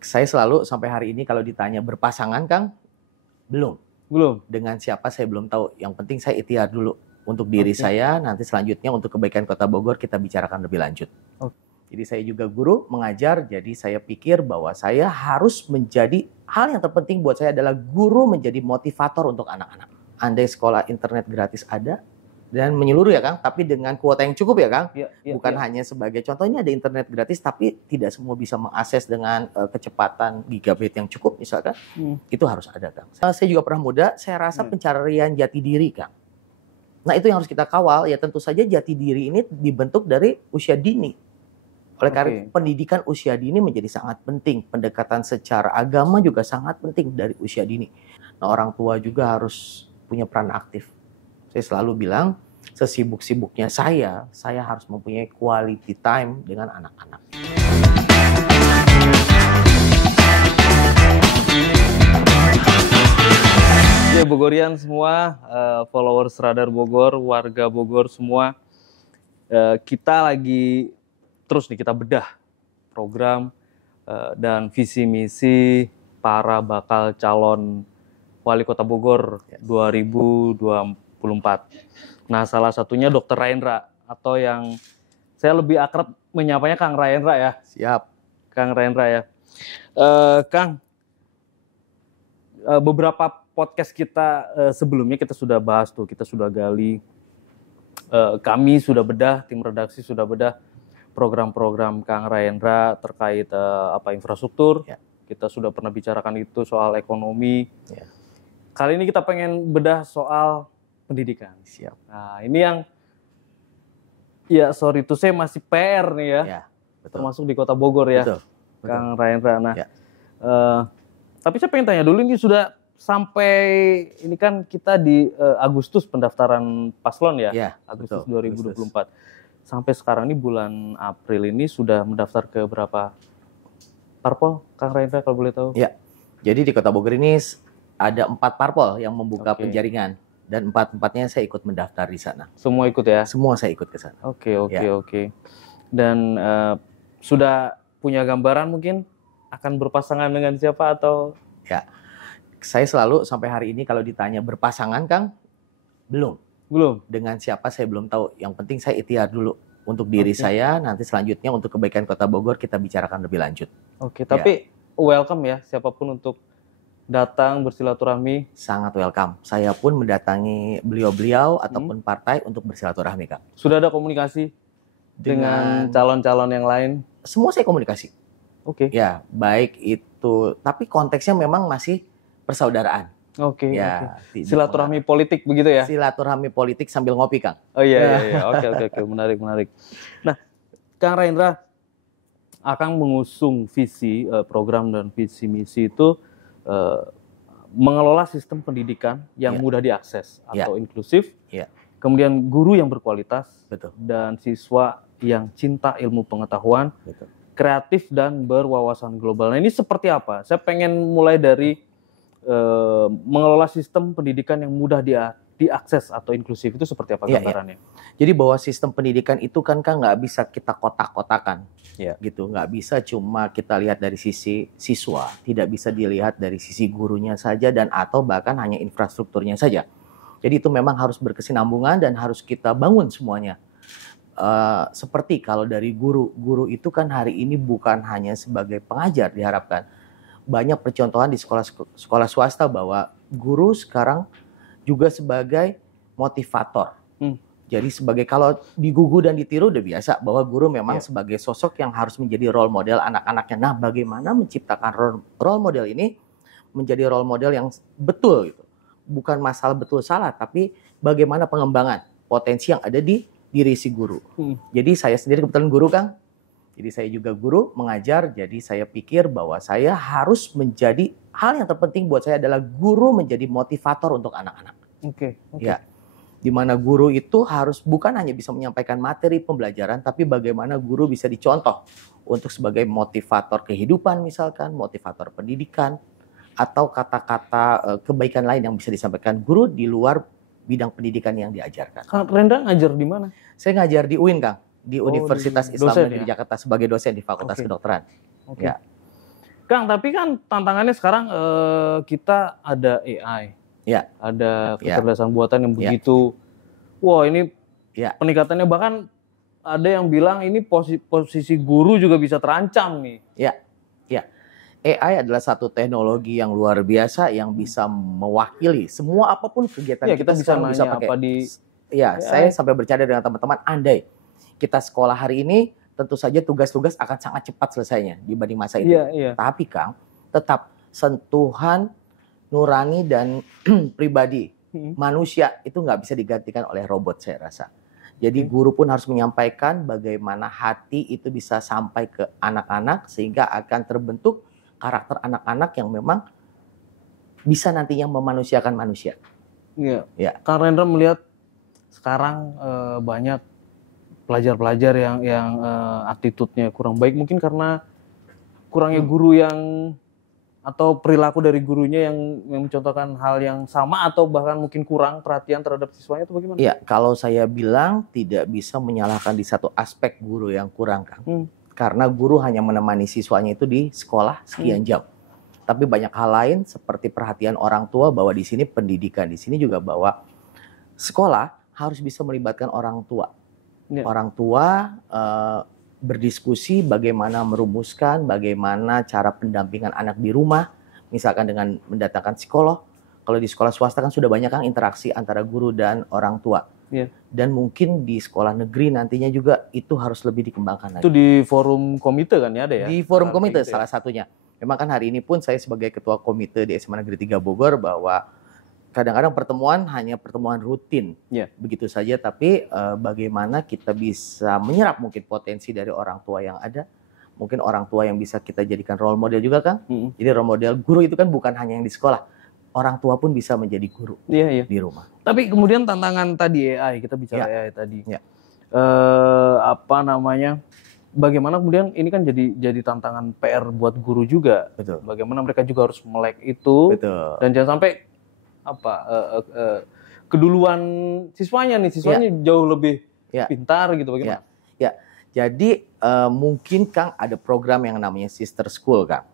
Saya selalu sampai hari ini kalau ditanya berpasangan, Kang, belum. Belum. Dengan siapa saya belum tahu. Yang penting saya ikhtiar dulu untuk diri saya. Nanti selanjutnya untuk kebaikan Kota Bogor kita bicarakan lebih lanjut. Jadi saya juga guru mengajar. Jadi saya pikir bahwa saya harus menjadi hal yang terpenting buat saya adalah guru menjadi motivator untuk anak-anak. Andai sekolah internet gratis ada dan menyeluruh ya Kang, tapi dengan kuota yang cukup ya Kang. Bukan hanya sebagai contohnya ada internet gratis, tapi tidak semua bisa mengakses dengan kecepatan gigabit yang cukup misalkan. Itu harus ada Kang. Saya juga pernah muda, saya rasa pencarian jati diri Kang. Nah itu yang harus kita kawal, ya tentu saja jati diri ini dibentuk dari usia dini. Oleh karena pendidikan usia dini menjadi sangat penting, pendekatan secara agama juga sangat penting dari usia dini. Nah orang tua juga harus punya peran aktif. Saya selalu bilang, sesibuk-sibuknya saya harus mempunyai quality time dengan anak-anak. Ya Bogorian semua, followers Radar Bogor, warga Bogor semua, kita lagi terus nih kita bedah program dan visi misi para bakal calon Wali Kota Bogor 2024. Nah, salah satunya Dr. Raendra atau yang saya lebih akrab menyapanya Kang Raendra ya. Siap. Kang Raendra ya. Kang, beberapa podcast kita sebelumnya kita sudah bahas tuh, kita sudah gali, kami sudah bedah, tim redaksi sudah bedah program-program Kang Raendra terkait infrastruktur. Kita sudah pernah bicarakan itu soal ekonomi. Kali ini kita pengen bedah soal pendidikan. Siap. Nah, ini yang ya sorry to say masih PR nih ya. Betul. Termasuk di Kota Bogor ya. Betul. Kang Raendra. Nah, tapi saya pengen tanya dulu, ini sudah sampai ini kan kita di Agustus pendaftaran paslon ya. Agustus 2024. Sampai sekarang ini bulan April ini sudah mendaftar ke berapa parpol, Kang Raendra kalau boleh tahu? Ya. Jadi di Kota Bogor ini ada 4 parpol yang membuka penjaringan dan 4-4-nya saya ikut mendaftar di sana. Semua ikut ya? Semua saya ikut ke sana. Oke. Dan sudah punya gambaran mungkin akan berpasangan dengan siapa atau? Ya, saya selalu sampai hari ini kalau ditanya berpasangan Kang, belum. Dengan siapa saya belum tahu. Yang penting saya ikhtiar dulu untuk diri saya. Nanti selanjutnya untuk kebaikan Kota Bogor kita bicarakan lebih lanjut. Tapi welcome ya siapapun untuk datang bersilaturahmi. Sangat welcome. Saya pun mendatangi beliau-beliau ataupun partai untuk bersilaturahmi, Kang. Sudah ada komunikasi dengan calon-calon yang lain? Semua saya komunikasi. Ya, baik itu. Tapi konteksnya memang masih persaudaraan. Silaturahmi politik begitu ya? Silaturahmi politik sambil ngopi, Kang. Oke. Menarik. Nah, Kang Raendra akan mengusung visi, program dan visi misi itu mengelola sistem pendidikan yang mudah diakses atau inklusif, kemudian guru yang berkualitas, dan siswa yang cinta ilmu pengetahuan, kreatif dan berwawasan global. Nah ini seperti apa? Saya pengen mulai dari mengelola sistem pendidikan yang mudah diakses atau inklusif itu seperti apa gambarannya? Jadi bahwa sistem pendidikan itu kan nggak bisa kita kotak-kotakan, gitu. Nggak bisa cuma kita lihat dari sisi siswa, tidak bisa dilihat dari sisi gurunya saja dan atau bahkan hanya infrastrukturnya saja. Jadi itu memang harus berkesinambungan dan harus kita bangun semuanya. Seperti kalau dari guru itu kan hari ini bukan hanya sebagai pengajar diharapkan. Banyak percontohan di sekolah swasta bahwa guru sekarang juga sebagai motivator. Jadi sebagai kalau digugu dan ditiru udah biasa bahwa guru memang sebagai sosok yang harus menjadi role model anak-anaknya. Nah, bagaimana menciptakan role model ini menjadi role model yang betul gitu. Bukan masalah betul salah, tapi bagaimana pengembangan potensi yang ada di diri si guru. Jadi saya sendiri kebetulan guru, Kang. Jadi saya juga guru mengajar, jadi saya pikir bahwa saya harus menjadi hal yang terpenting buat saya adalah guru menjadi motivator untuk anak-anak. Ya, di mana guru itu harus bukan hanya bisa menyampaikan materi pembelajaran, tapi bagaimana guru bisa dicontoh untuk sebagai motivator kehidupan misalkan, motivator pendidikan, atau kata-kata kebaikan lain yang bisa disampaikan guru di luar bidang pendidikan yang diajarkan. Kang Raendra ngajar di mana? Saya ngajar di UIN, Kang. Di Universitas Islam Negeri Jakarta sebagai dosen di Fakultas Kedokteran. Kang, tapi kan tantangannya sekarang kita ada AI, Ya. ada Ya. kecerdasan buatan yang Ya. begitu, wah ini Ya. peningkatannya, bahkan ada yang bilang ini posisi guru juga bisa terancam nih. Ya, ya. AI adalah satu teknologi yang luar biasa yang bisa mewakili semua apapun kegiatan Ya, kita bisa nanya bisa pakai. apa di Ya, AI. saya sampai bercanda dengan teman-teman, andai kita sekolah hari ini, tentu saja tugas-tugas akan sangat cepat selesainya dibanding masa itu. Iya. Tapi Kang, tetap sentuhan nurani dan pribadi manusia itu nggak bisa digantikan oleh robot, saya rasa. Jadi guru pun harus menyampaikan bagaimana hati itu bisa sampai ke anak-anak sehingga akan terbentuk karakter anak-anak yang memang bisa nantinya memanusiakan manusia. Iya. Ya. Kang Rendra melihat sekarang banyak pelajar-pelajar yang attitude-nya kurang baik, mungkin karena kurangnya guru yang, atau perilaku dari gurunya yang mencontohkan hal yang sama, atau bahkan mungkin kurang perhatian terhadap siswanya, itu bagaimana? Iya, kalau saya bilang tidak bisa menyalahkan di satu aspek guru yang kurang, Kang. Karena guru hanya menemani siswanya itu di sekolah sekian jam. Tapi banyak hal lain seperti perhatian orang tua, bahwa di sini pendidikan, di sini juga bahwa sekolah harus bisa melibatkan orang tua. Ya. Orang tua berdiskusi bagaimana merumuskan, bagaimana cara pendampingan anak di rumah, misalkan dengan mendatangkan psikolog. Kalau di sekolah swasta kan sudah banyak kan interaksi antara guru dan orang tua. Ya. Dan mungkin di sekolah negeri nantinya juga itu harus lebih dikembangkan lagi. Itu di forum komite kan ya, ada ya? Di forum komite salah satunya. Memang kan hari ini pun saya sebagai ketua komite di SMA Negeri 3 Bogor, bahwa kadang-kadang pertemuan hanya pertemuan rutin, begitu saja. Tapi bagaimana kita bisa menyerap mungkin potensi dari orang tua yang ada, mungkin orang tua yang bisa kita jadikan role model juga, Kang. Jadi role model guru itu kan bukan hanya yang di sekolah, orang tua pun bisa menjadi guru di rumah. Tapi kemudian tantangan tadi AI, kita bicara AI tadi, bagaimana kemudian ini kan jadi tantangan PR buat guru juga. Betul. Bagaimana mereka juga harus melek itu. Betul. Dan jangan sampai keduluan siswanya jauh lebih pintar gitu, bagaimana? Ya. Jadi mungkin Kang ada program yang namanya Sister School, Kang.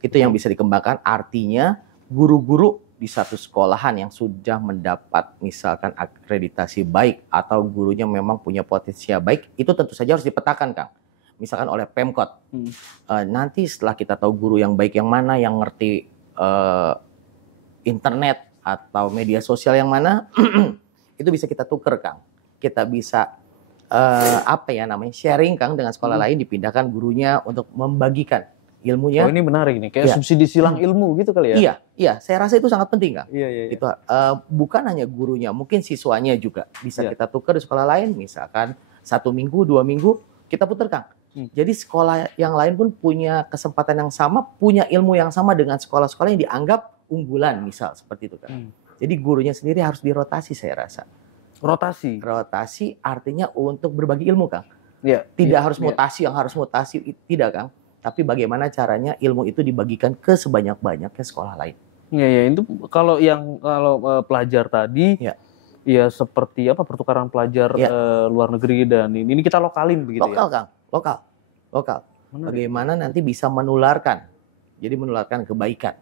Itu yang bisa dikembangkan, artinya guru-guru di satu sekolahan yang sudah mendapat misalkan akreditasi baik atau gurunya memang punya potensi baik, itu tentu saja harus dipetakan, Kang. Misalkan oleh Pemkot. Nanti setelah kita tahu guru yang baik yang mana, yang ngerti internet atau media sosial yang mana, itu bisa kita tuker, Kang. Kita bisa sharing, Kang, dengan sekolah lain, dipindahkan gurunya untuk membagikan ilmunya. Oh, ini menarik nih, kayak subsidi silang ilmu gitu kali ya? Iya, saya rasa itu sangat penting, Kang. Iya. Itu bukan hanya gurunya, mungkin siswanya juga bisa kita tukar di sekolah lain, misalkan 1 minggu, 2 minggu kita putar, Kang. Jadi sekolah yang lain pun punya kesempatan yang sama, punya ilmu yang sama dengan sekolah-sekolah yang dianggap unggulan, misal seperti itu, Kang. Jadi gurunya sendiri harus dirotasi, saya rasa. Rotasi artinya untuk berbagi ilmu, Kang. Tidak harus mutasi, yang harus mutasi tidak, Kang. Tapi bagaimana caranya ilmu itu dibagikan ke sebanyak-banyaknya sekolah lain. Iya, itu kalau pelajar tadi, ya seperti pertukaran pelajar luar negeri, dan ini kita lokalin begitu. Lokal, Kang. Lokal. Bagaimana nanti bisa menularkan, jadi menularkan kebaikan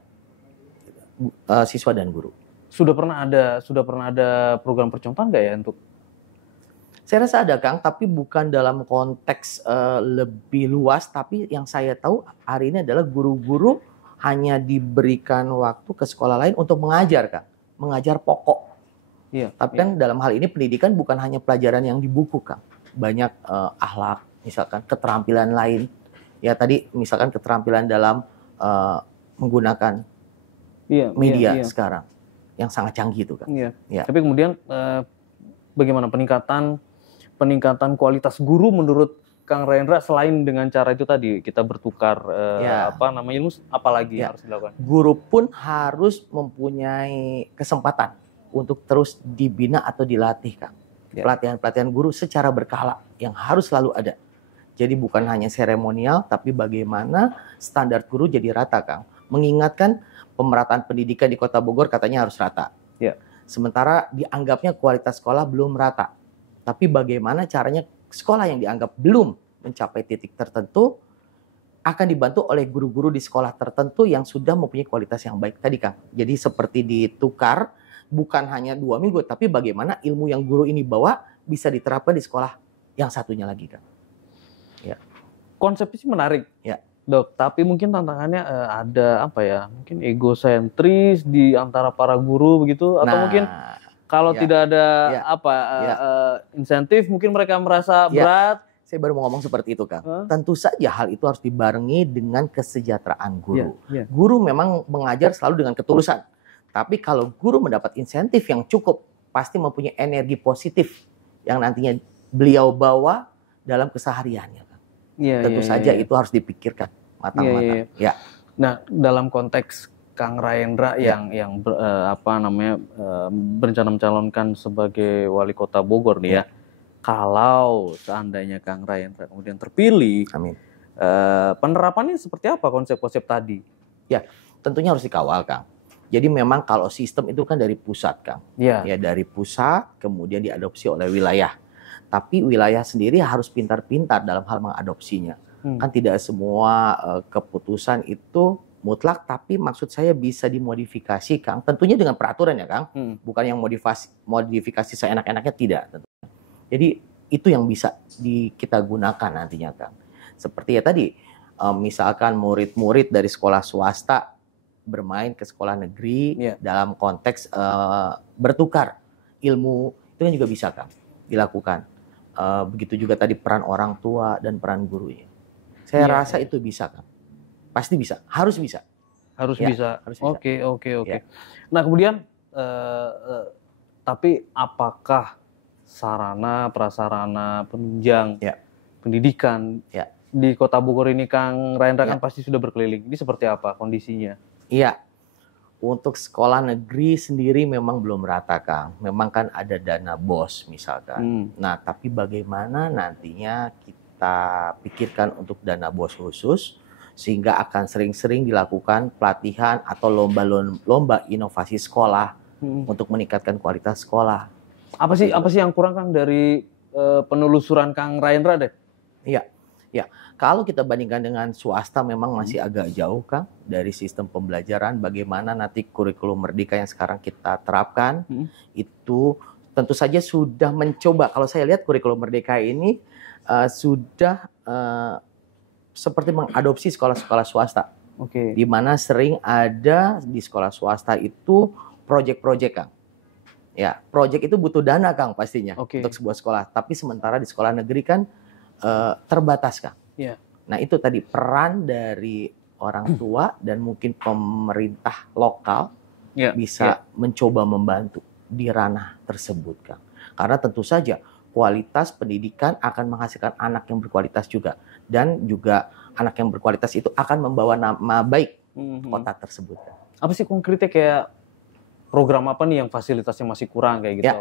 siswa dan guru. Sudah pernah ada program percontohan nggak ya untuk? Saya rasa ada, Kang, tapi bukan dalam konteks lebih luas. Tapi yang saya tahu hari ini adalah guru-guru hanya diberikan waktu ke sekolah lain untuk mengajar, Kang, mengajar pokok. Tapi kan dalam hal ini pendidikan bukan hanya pelajaran yang di buku, Kang. Banyak akhlak, misalkan keterampilan lain. Ya tadi misalkan keterampilan dalam menggunakan media sekarang yang sangat canggih itu, Kang. Tapi kemudian bagaimana peningkatan kualitas guru menurut Kang Rendra, selain dengan cara itu tadi kita bertukar ilmu, apalagi harus dilakukan? Guru pun harus mempunyai kesempatan untuk terus dibina atau dilatih, Kang. Pelatihan-pelatihan guru secara berkala yang harus selalu ada. Jadi bukan hanya seremonial, tapi bagaimana standar guru jadi rata, Kang. Mengingatkan pemerataan pendidikan di Kota Bogor katanya harus rata. Sementara dianggapnya kualitas sekolah belum rata. Tapi bagaimana caranya sekolah yang dianggap belum mencapai titik tertentu, akan dibantu oleh guru-guru di sekolah tertentu yang sudah mempunyai kualitas yang baik tadi, Kang. Jadi seperti ditukar, bukan hanya 2 minggu, tapi bagaimana ilmu yang guru ini bawa bisa diterapkan di sekolah yang satunya lagi, Kang. Ya. Konsepnya sih menarik, ya, Dok. Tapi mungkin tantangannya ada apa ya? Mungkin egosentris di antara para guru begitu, atau mungkin kalau tidak ada insentif, mungkin mereka merasa berat. Saya baru mau ngomong seperti itu, Kang. Tentu saja hal itu harus dibarengi dengan kesejahteraan guru. Guru memang mengajar selalu dengan ketulusan. Tapi kalau guru mendapat insentif yang cukup, pasti mempunyai energi positif yang nantinya beliau bawa dalam kesehariannya, Kang. Tentu saja itu harus dipikirkan matang-matang. Nah, dalam konteks Kang Raendra yang berencana mencalonkan sebagai wali kota Bogor nih ya. Kalau seandainya Kang Raendra kemudian terpilih, amin. Penerapannya seperti apa konsep-konsep tadi? Ya, tentunya harus dikawal, Kang. Jadi memang kalau sistem itu kan dari pusat, Kang. Ya, dari pusat kemudian diadopsi oleh wilayah. Tapi wilayah sendiri harus pintar-pintar dalam hal mengadopsinya. Kan tidak semua keputusan itu mutlak, tapi maksud saya bisa dimodifikasi, Kang. Tentunya dengan peraturan ya, Kang. Bukan yang modifikasi seenak-enaknya, tidak. Tentunya. Jadi itu yang bisa kita gunakan nantinya, Kang. Seperti ya tadi, misalkan murid-murid dari sekolah swasta bermain ke sekolah negeri dalam konteks bertukar ilmu, itu kan juga bisa, Kang, dilakukan. Begitu juga tadi peran orang tua dan peran gurunya. Saya rasa itu bisa, Kang. Pasti bisa, harus bisa. Harus bisa. Oke. Nah kemudian, tapi apakah sarana, prasarana, penunjang, pendidikan di Kota Bogor ini, Kang Raendra kan pasti sudah berkeliling. Ini seperti apa kondisinya? Iya, untuk sekolah negeri sendiri memang belum rata, Kang. Memang kan ada dana BOS misalkan. Nah, tapi bagaimana nantinya kita pikirkan untuk dana BOS khusus, sehingga akan sering-sering dilakukan pelatihan atau lomba inovasi sekolah untuk meningkatkan kualitas sekolah. Apa sih yang kurang, Kang, dari penelusuran Kang Raendra deh? Iya. Kalau kita bandingkan dengan swasta memang masih agak jauh, Kang, dari sistem pembelajaran. Bagaimana nanti kurikulum merdeka yang sekarang kita terapkan itu tentu saja sudah mencoba. Kalau saya lihat kurikulum merdeka ini sudah seperti mengadopsi sekolah-sekolah swasta. Di mana sering ada di sekolah swasta itu proyek-proyek, Kang. Ya, proyek itu butuh dana, Kang, pastinya untuk sebuah sekolah. Tapi sementara di sekolah negeri kan terbatas, Kang. Nah, itu tadi peran dari orang tua dan mungkin pemerintah lokal bisa mencoba membantu di ranah tersebut, Kang. Karena tentu saja kualitas pendidikan akan menghasilkan anak yang berkualitas juga. Dan juga anak yang berkualitas itu akan membawa nama baik kota tersebut, Kang. Apa sih konkretnya, kayak program apa nih yang fasilitasnya masih kurang kayak gitu?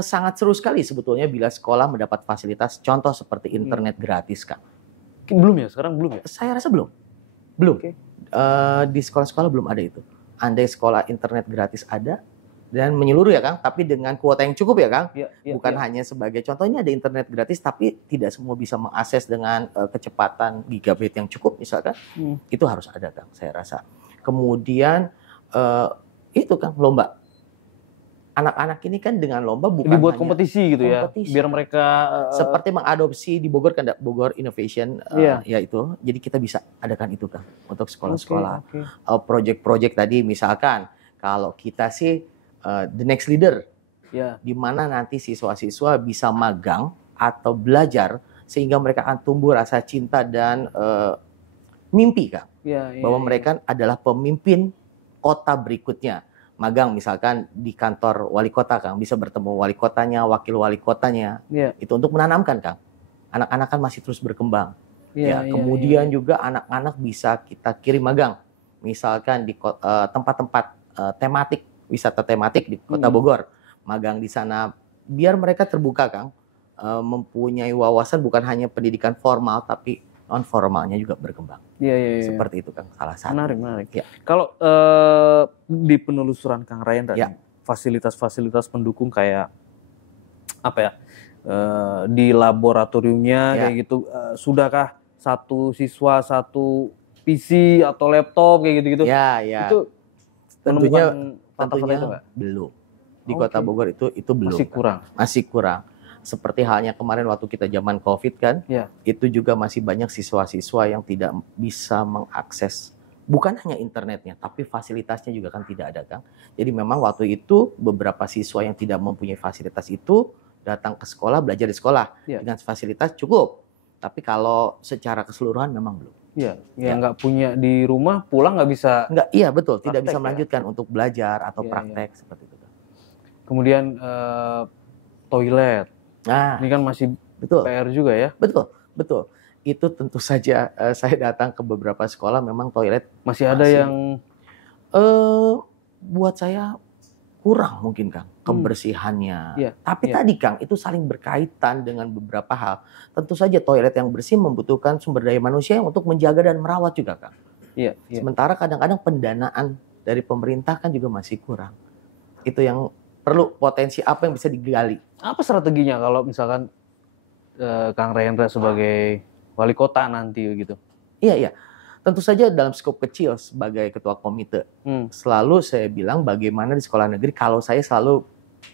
Sangat seru sekali sebetulnya bila sekolah mendapat fasilitas, contoh seperti internet gratis, Kang. Belum ya? Sekarang belum ya? Saya rasa belum. Di sekolah-sekolah belum ada itu. Andai sekolah internet gratis ada, dan menyeluruh ya, Kang, tapi dengan kuota yang cukup ya, Kang. Bukan hanya sebagai contohnya ada internet gratis, tapi tidak semua bisa mengakses dengan kecepatan gigabit yang cukup misalkan. Itu harus ada, Kang, saya rasa. Kemudian itu, Kang, lomba. Anak-anak ini kan dengan lomba bukan dibuat hanya kompetisi gitu ya, biar mereka seperti mengadopsi di Bogor kan, Bogor Innovation ya itu. Jadi kita bisa adakan itu, Kang, untuk sekolah-sekolah. Project-project tadi misalkan kalau kita sih the next leader, di mana nanti siswa-siswa bisa magang atau belajar sehingga mereka akan tumbuh rasa cinta dan mimpi, Kang, bahwa mereka adalah pemimpin kota berikutnya. Magang misalkan di kantor wali kota, Kang, bisa bertemu wali kotanya, wakil wali kotanya. Itu untuk menanamkan, Kang. Anak-anak kan masih terus berkembang. Kemudian juga anak-anak bisa kita kirim magang. Misalkan di tempat-tempat tematik, wisata tematik di Kota Bogor. Magang di sana biar mereka terbuka, Kang. Mempunyai wawasan bukan hanya pendidikan formal tapi non formalnya juga berkembang. Seperti itu, Kang, salah satu. Menarik. Kalau di penelusuran Kang Raendra, fasilitas-fasilitas pendukung kayak apa ya, di laboratoriumnya kayak gitu, sudahkah satu siswa satu PC atau laptop kayak gitu-gitu. Ya. Itu tentunya fakta-fakta itu nggak? belum. Di Kota Bogor itu belum. Masih kurang. Seperti halnya kemarin waktu kita zaman COVID kan, itu juga masih banyak siswa-siswa yang tidak bisa mengakses bukan hanya internetnya, tapi fasilitasnya juga kan tidak ada, Kang. Jadi memang waktu itu beberapa siswa yang tidak mempunyai fasilitas itu datang ke sekolah, belajar di sekolah dengan fasilitas cukup. Tapi kalau secara keseluruhan memang belum. Yang nggak punya di rumah pulang nggak bisa. Iya betul, tidak bisa melanjutkan untuk belajar atau praktek seperti itu. Kemudian toilet. Nah, ini kan masih PR juga ya? Betul. Itu tentu saja saya datang ke beberapa sekolah memang toilet masih ada yang buat saya kurang mungkin Kang kebersihannya. Tapi tadi Kang itu saling berkaitan dengan beberapa hal. Tentu saja toilet yang bersih membutuhkan sumber daya manusia yang untuk menjaga dan merawat juga Kang. Sementara kadang-kadang pendanaan dari pemerintah kan juga masih kurang. Itu yang perlu potensi apa yang bisa digali. Apa strateginya kalau misalkan Kang Rendra sebagai wali kota nanti gitu? Iya. Tentu saja dalam skop kecil sebagai ketua komite. Selalu saya bilang bagaimana di sekolah negeri kalau saya selalu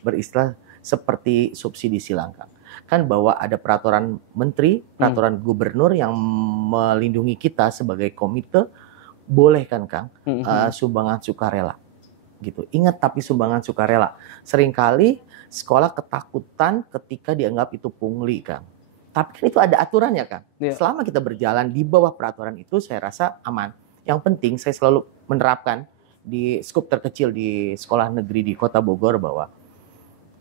beristilah seperti subsidi silang Kang. Kan bahwa ada peraturan menteri, peraturan gubernur yang melindungi kita sebagai komite, boleh kan Kang sumbangan sukarela. Gitu. Ingat tapi sumbangan sukarela. Seringkali sekolah ketakutan ketika dianggap itu pungli, Kang. Tapi kan itu ada aturannya, Kang. Selama kita berjalan di bawah peraturan itu, saya rasa aman. Yang penting saya selalu menerapkan di skup terkecil di sekolah negeri di Kota Bogor bahwa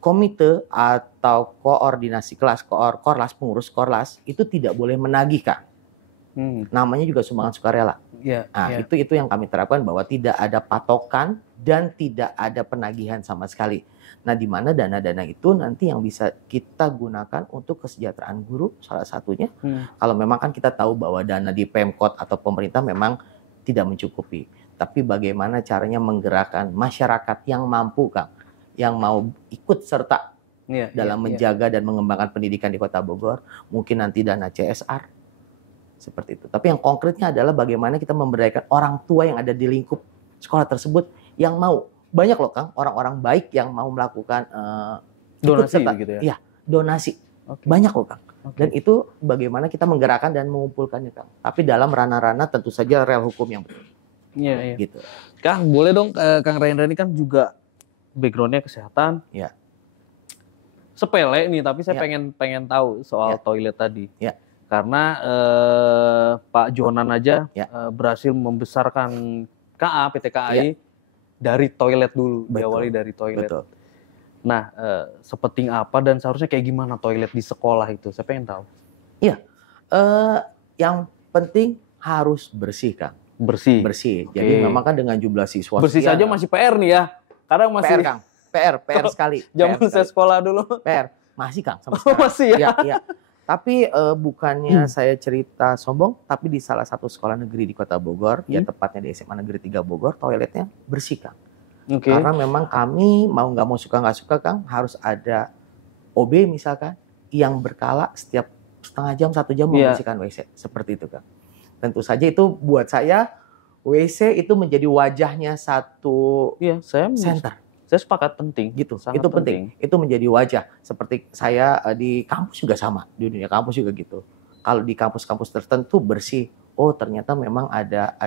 komite atau koordinasi kelas, korlas, pengurus korlas itu tidak boleh menagih, Kang. Namanya juga sumbangan sukarela. Itu yang kami terapkan bahwa tidak ada patokan dan tidak ada penagihan sama sekali. Nah, di mana dana-dana itu nanti yang bisa kita gunakan untuk kesejahteraan guru salah satunya. Kalau memang kan kita tahu bahwa dana di Pemkot atau pemerintah memang tidak mencukupi. Tapi bagaimana caranya menggerakkan masyarakat yang mampu, Kang, yang mau ikut serta dalam menjaga dan mengembangkan pendidikan di Kota Bogor, mungkin nanti dana CSR. Seperti itu. Tapi yang konkretnya adalah bagaimana kita memberdayakan orang tua yang ada di lingkup sekolah tersebut yang mau. Banyak loh Kang, orang-orang baik yang mau melakukan donasi gitu ya? Iya, donasi. Banyak loh Kang. Dan itu bagaimana kita menggerakkan dan mengumpulkannya Kang. Tapi dalam ranah-ranah tentu saja rel hukum yang betul. Iya. Gitu. Kang, boleh dong Kang Rendra ini kan juga background-nya kesehatan. Sepele nih, tapi saya pengen tahu soal toilet tadi. Karena Pak Jonan aja berhasil membesarkan PT KAI dari toilet dulu, diawali dari toilet. Nah, sepenting apa dan seharusnya kayak gimana toilet di sekolah itu? Saya pengen tahu. Yang penting harus bersih, Kang. Bersih. Jadi memang kan dengan jumlah siswa bersih saja masih PR nih ya. Kadang masih PR, Kang. PR sekali. Zaman saya sekolah dulu. PR. Masih, Kang, sama sekarang. Masih ya? Iya. Tapi bukannya saya cerita sombong, tapi di salah satu sekolah negeri di Kota Bogor, tepatnya di SMA Negeri 3 Bogor, toiletnya bersih, Kang. Karena memang kami mau nggak mau suka nggak suka, Kang, harus ada OB misalkan yang berkala setiap setengah jam, 1 jam membersihkan WC. Seperti itu, Kang. Tentu saja itu buat saya WC itu menjadi wajahnya satu center. Saya sepakat penting. Gitu. Itu penting. Itu menjadi wajah. Seperti saya di kampus juga sama. Di dunia kampus juga gitu. Kalau di kampus-kampus tertentu bersih, oh ternyata memang ada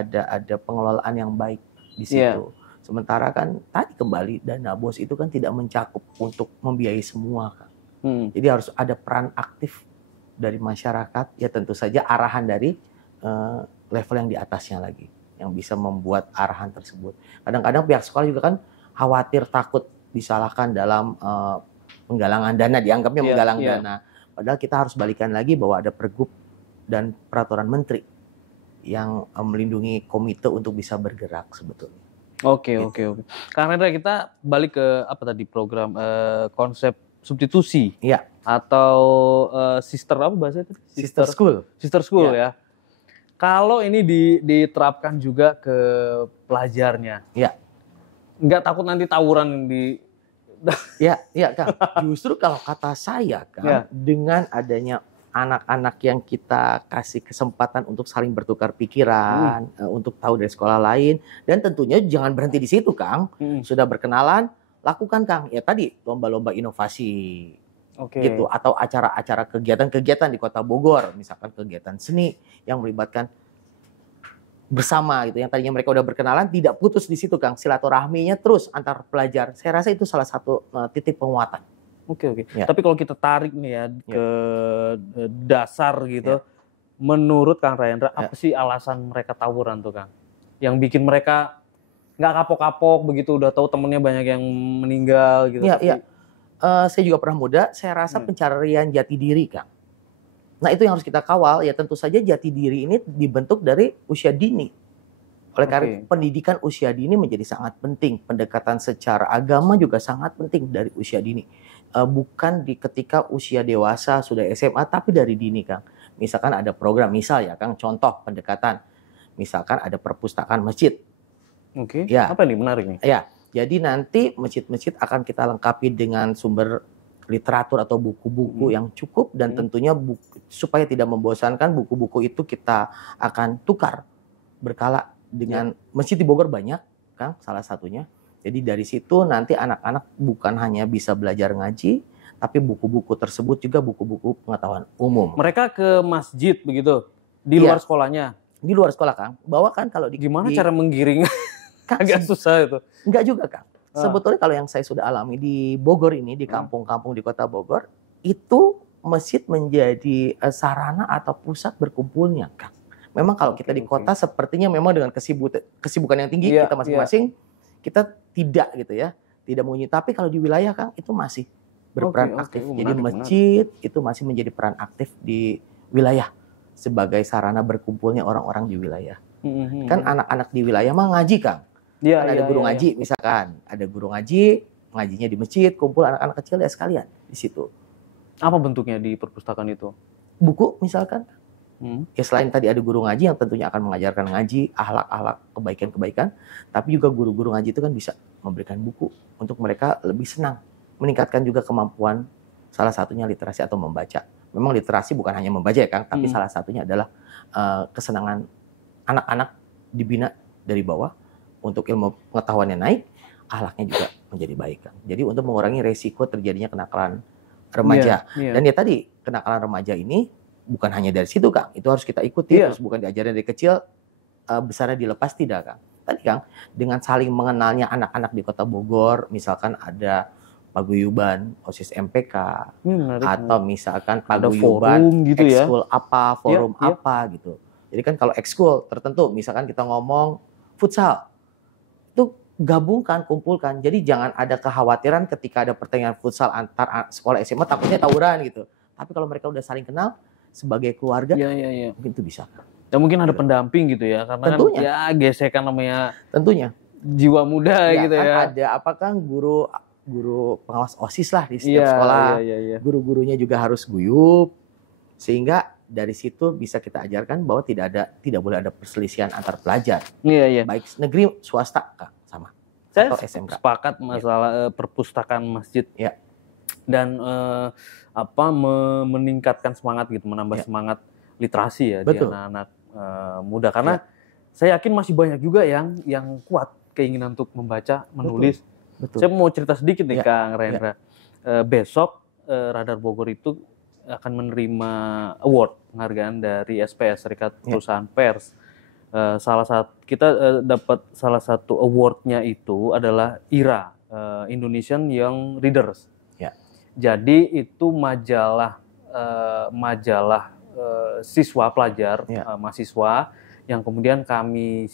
pengelolaan yang baik di situ. Sementara kan tadi kembali dana BOS itu kan tidak mencakup untuk membiayai semua, Kang. Jadi harus ada peran aktif dari masyarakat. Ya tentu saja arahan dari level yang di atasnya lagi yang bisa membuat arahan tersebut. Kadang-kadang pihak sekolah juga kan khawatir takut disalahkan dalam penggalangan dana, dianggapnya menggalang dana. Padahal kita harus balikan lagi bahwa ada pergub dan peraturan menteri yang melindungi komite untuk bisa bergerak sebetulnya. Oke. Karena kita balik ke apa tadi program konsep substitusi. Atau sister apa bahasa itu? Sister school ya. Kalau ini diterapkan juga ke pelajarnya. Nggak takut nanti tawuran di... Kang. Justru kalau kata saya, Kang, dengan adanya anak-anak yang kita kasih kesempatan untuk saling bertukar pikiran, untuk tahu dari sekolah lain, dan tentunya jangan berhenti di situ, Kang. Sudah berkenalan, lakukan, Kang. Ya tadi lomba-lomba inovasi, gitu, atau acara-acara kegiatan-kegiatan di Kota Bogor, misalkan kegiatan seni yang melibatkan bersama gitu. Yang tadinya mereka udah berkenalan, tidak putus di situ, Kang. Silaturahminya terus antar pelajar. Saya rasa itu salah satu titik penguatan. Oke. Ya. Tapi kalau kita tarik nih ya ke dasar gitu, menurut Kang Rayendra, apa sih alasan mereka tawuran tuh, Kang? Yang bikin mereka nggak kapok-kapok begitu, udah tahu temennya banyak yang meninggal gitu. Iya. Saya juga pernah muda, saya rasa pencarian jati diri, Kang. Nah itu yang harus kita kawal, ya tentu saja jati diri ini dibentuk dari usia dini. Oleh karena pendidikan usia dini menjadi sangat penting, pendekatan secara agama juga sangat penting dari usia dini. Bukan ketika usia dewasa sudah SMA, tapi dari dini, Kang. Misalkan ada program, misal ya Kang, contoh pendekatan, misalkan ada perpustakaan masjid. Ya. Apa nih menarik nih? Ya, jadi nanti masjid-masjid akan kita lengkapi dengan sumber literatur atau buku-buku yang cukup, dan tentunya supaya tidak membosankan, buku-buku itu kita akan tukar berkala dengan masjid di Bogor banyak, Kang, salah satunya. Jadi dari situ nanti anak-anak bukan hanya bisa belajar ngaji, tapi buku-buku tersebut juga buku-buku pengetahuan umum. Mereka ke masjid begitu, di luar sekolahnya? Di luar sekolah, Kang. Bawa kan kalau gimana cara menggiring? Agak susah itu. Enggak juga, Kang. Sebetulnya kalau yang saya sudah alami di Bogor ini, di kampung-kampung di Kota Bogor, itu masjid menjadi sarana atau pusat berkumpulnya, Kang. Memang kalau kita di kota sepertinya memang dengan kesibukan yang tinggi kita masing-masing, kita tidak gitu ya, tidak mengunjungi. Tapi kalau di wilayah, Kang, itu masih berperan aktif. Jadi masjid itu masih menjadi peran aktif di wilayah sebagai sarana berkumpulnya orang-orang di wilayah. Kan anak-anak di wilayah mah ngaji, Kang. Ada guru ngaji, misalkan ada guru ngaji, ngajinya di masjid, kumpul anak-anak kecil ya sekalian di situ. Apa bentuknya di perpustakaan itu? Buku misalkan. Ya selain tadi ada guru ngaji yang tentunya akan mengajarkan ngaji, akhlak-akhlak, kebaikan-kebaikan, tapi juga guru-guru ngaji itu kan bisa memberikan buku untuk mereka lebih senang, meningkatkan juga kemampuan, salah satunya literasi atau membaca. Memang literasi bukan hanya membaca ya, Kang, tapi salah satunya adalah kesenangan anak-anak dibina dari bawah untuk ilmu pengetahuannya naik, akhlaknya juga menjadi baik, Kang. Jadi untuk mengurangi resiko terjadinya kenakalan remaja. Dan ya tadi kenakalan remaja ini bukan hanya dari situ, Kang. Itu harus kita ikuti, terus bukan diajarin dari kecil, besarnya dilepas, tidak, Kang. Tadi, Kang, dengan saling mengenalnya anak-anak di Kota Bogor, misalkan ada paguyuban OSIS MPK, atau misalkan paguyuban gitu ekskul apa, forum apa gitu. Jadi kan kalau ekskul tertentu, misalkan kita ngomong futsal, itu gabungkan, kumpulkan. Jadi jangan ada kekhawatiran ketika ada pertandingan futsal antar sekolah SMA takutnya tawuran gitu. Tapi kalau mereka udah saling kenal sebagai keluarga, mungkin itu bisa. Dan mungkin ada pendamping gitu ya, karena tentunya. Kan ya gesekan namanya. Tentunya. Jiwa muda gitu kan ya. Ada apakah guru pengawas OSIS lah di setiap sekolah. Guru-gurunya juga harus guyup, sehingga dari situ bisa kita ajarkan bahwa tidak boleh ada perselisihan antar pelajar. Baik negeri swasta, Kak, sama. Saya sepakat masalah perpustakaan masjid. Dan meningkatkan semangat gitu, menambah semangat literasi ya. Di anak-anak muda, karena saya yakin masih banyak juga yang kuat keinginan untuk membaca, menulis. Betul. Saya mau cerita sedikit nih, Kang Rayendra. Besok Radar Bogor itu akan menerima award, penghargaan dari SPS, Serikat Perusahaan Pers. Kita dapat salah satu awardnya itu adalah IRA, Indonesian Young Readers. Jadi itu majalah siswa pelajar, mahasiswa yang kemudian kami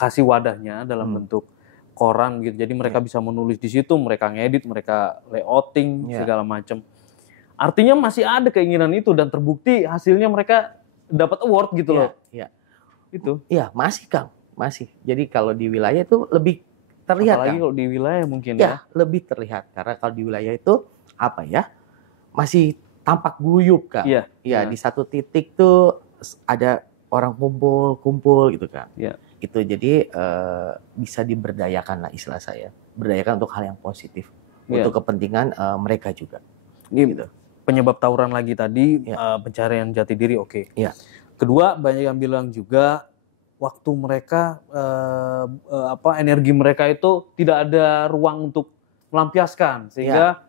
kasih wadahnya dalam bentuk koran gitu. Jadi mereka bisa menulis di situ, mereka ngedit, mereka layouting segala macam. Artinya masih ada keinginan itu dan terbukti hasilnya mereka dapat award gitu loh. Itu. Iya, masih, Kang, masih. Jadi kalau di wilayah itu lebih terlihat. Apalagi kalau di wilayah mungkin ya. Lebih terlihat karena kalau di wilayah itu masih tampak guyup, Kang. Di satu titik tuh ada orang kumpul gitu, Kang. Itu jadi bisa diberdayakan lah istilah saya. Berdayakan untuk hal yang positif. Untuk kepentingan mereka juga. Gitu. penyebab tawuran lagi tadi, pencarian jati diri, oke. Ya. Kedua, banyak yang bilang juga waktu mereka energi mereka itu tidak ada ruang untuk melampiaskan, sehingga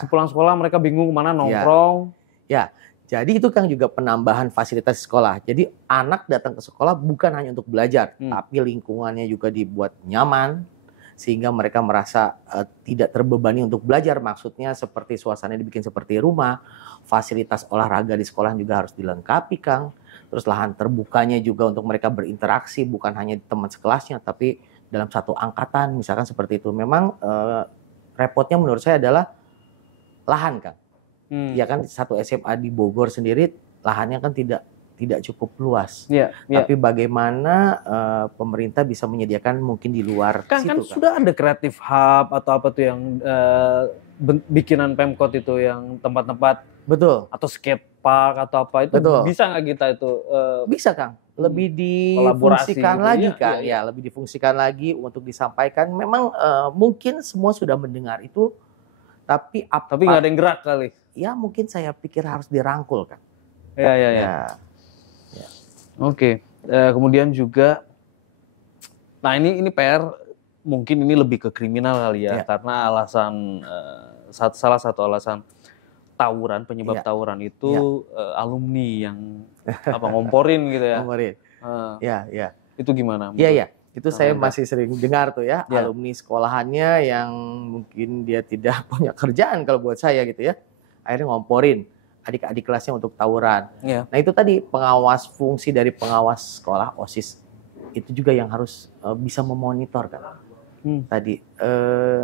sepulang sekolah mereka bingung kemana nongkrong. Ya. Jadi itu kan juga penambahan fasilitas sekolah. Jadi anak datang ke sekolah bukan hanya untuk belajar, tapi lingkungannya juga dibuat nyaman sehingga mereka merasa tidak terbebani untuk belajar. Maksudnya seperti suasananya dibikin seperti rumah, fasilitas olahraga di sekolah juga harus dilengkapi, Kang. Terus lahan terbukanya juga untuk mereka berinteraksi, bukan hanya teman sekelasnya, tapi dalam satu angkatan, misalkan seperti itu. Memang repotnya menurut saya adalah lahan, Kang. Ya kan satu SMA di Bogor sendiri lahannya kan tidak cukup luas. Tapi bagaimana pemerintah bisa menyediakan mungkin di luar situ kan? Sudah ada Creative Hub atau apa tuh yang bikinan Pemkot itu yang tempat-tempat betul atau skate park atau apa itu betul. Bisa nggak kita itu? Bisa, Kang. Lebih difungsikan gitu. Lagi kan? Ya, lebih difungsikan lagi untuk disampaikan. Memang mungkin semua sudah mendengar itu, tapi nggak ada yang gerak kali. Ya mungkin saya pikir harus dirangkul, kan. Ya. Oke. Kemudian juga, nah ini PR mungkin ini lebih ke kriminal kali ya, karena alasan salah satu alasan tawuran, penyebab tawuran itu alumni yang ngomporin gitu ya. Ngomporin. Itu gimana? Iya. Itu saya masih sering dengar tuh ya, alumni sekolahannya yang mungkin dia tidak punya kerjaan kalau buat saya gitu ya. Akhirnya ngomporin adik-adik kelasnya untuk tawuran. Nah itu tadi fungsi dari pengawas sekolah OSIS itu juga yang harus bisa memonitor, kan. Tadi